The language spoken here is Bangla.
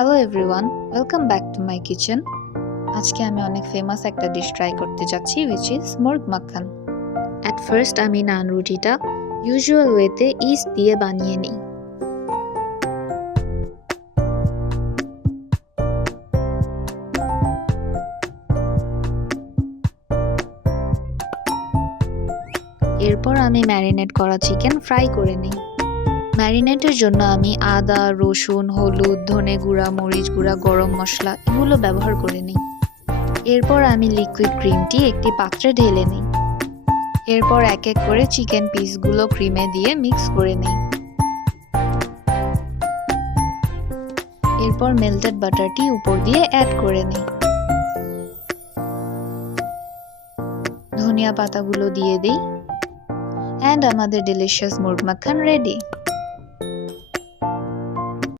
Hello everyone, welcome back to my kitchen. আজকে আমি অনেক ফেমাস একটা ডিশ ট্রাই করতে যাচ্ছি, উইচ ইজ মুরগ মাখান। অ্যাট ফার্স্ট আমি নান রুটিটা ইউজুয়াল ওয়েতে ইস্ট দিয়ে বানিয়ে নিই। এরপর আমি ম্যারিনেট করা চিকেন ফ্রাই করে নিই। ম্যারিনেটের জন্য আমি আদা, রসুন, হলুদ, ধনে গুঁড়া, মরিচ গুঁড়া, গরম মশলা এগুলো ব্যবহার করে নিই। এরপর আমি লিকুইড ক্রিমটি একটি পাত্রে ঢেলে নিই। এরপর এক এক করে চিকেন পিসগুলো ক্রিমে দিয়ে মিক্স করে নিই। এরপর মেল্টেড বাটারটি উপর দিয়ে অ্যাড করে নিই। ধনিয়া পাতাগুলো দিয়ে দিই। অ্যান্ড আমাদের ডিলিশিয়াস মুরগ মাখান রেডি।